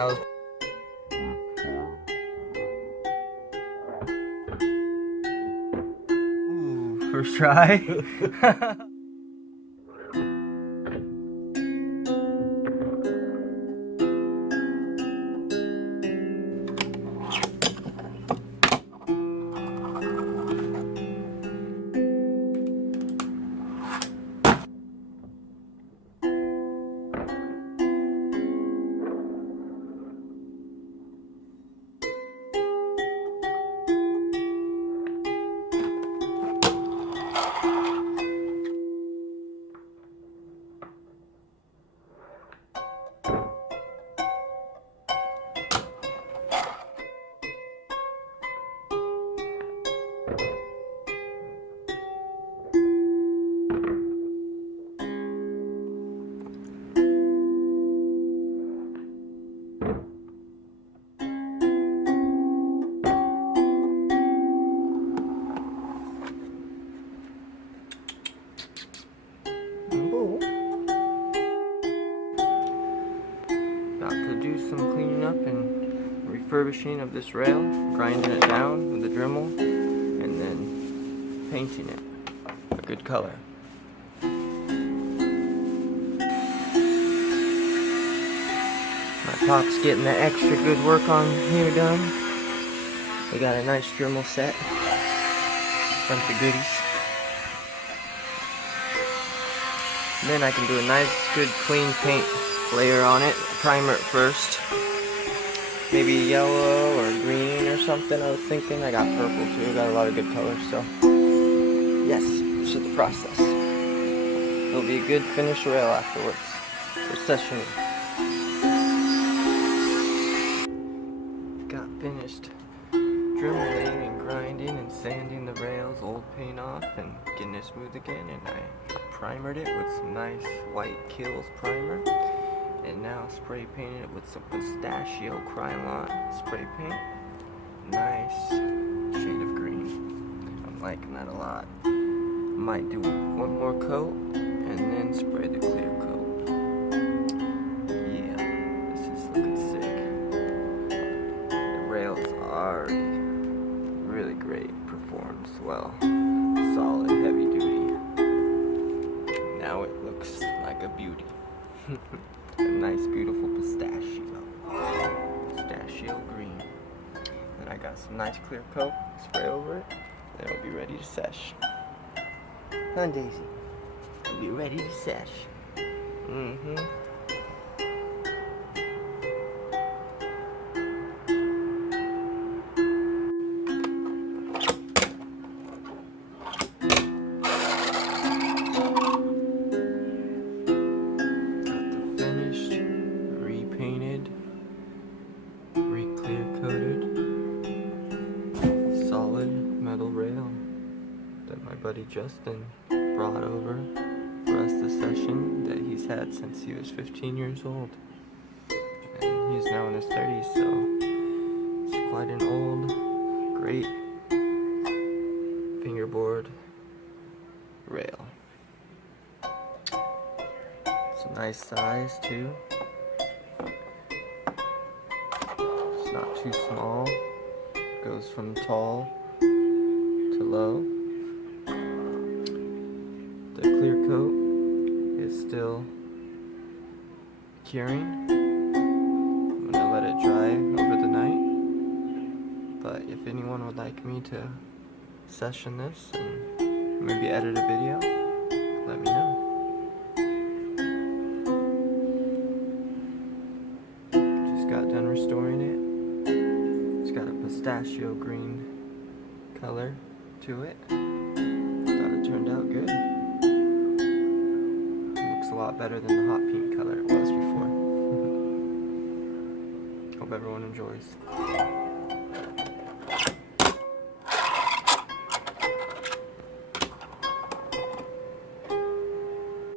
That was ooh, first try. About to do some cleaning up and refurbishing of this rail, grinding it down with a Dremel, and then painting it a good color. My pop's getting the extra good work on here done. We got a nice Dremel set, bunch of goodies. And then I can do a nice, good, clean paint layer on it. Primer it first. Maybe yellow or green or something, I was thinking. I got purple too, got a lot of good colors, so yes, this is the process. It'll be a good finished rail afterwards. For sessioning. Got finished dremeling and grinding and sanding the rails, old paint off, and getting it smooth again, and I primered it with some nice white killz primer. And now spray painted it with some pistachio krylon spray paint. Nice shade of green. I'm liking that a lot. Might do one more coat and then spray the clear coat. Yeah, this is looking sick. The rail's already really great. Performs well. Solid, heavy duty. Now it looks like a beauty. A nice, beautiful pistachio green. Then I got some nice clear coat, spray over it, then it'll be ready to sesh. Huh, Daisy? It'll be ready to sesh. Mm-hmm. That my buddy Justin brought over for us this session that he's had since he was 15 years old. And he's now in his 30s, so it's quite an old, great fingerboard rail. It's a nice size too. It's not too small. Goes from tall to low. The clear coat is still curing. I'm gonna let it dry over the night. But if anyone would like me to session this and maybe edit a video, let me know. Just got done restoring it. It's got a pistachio green color to it. Thought it turned out good. Looks a lot better than the hot pink color it was before. Hope everyone enjoys.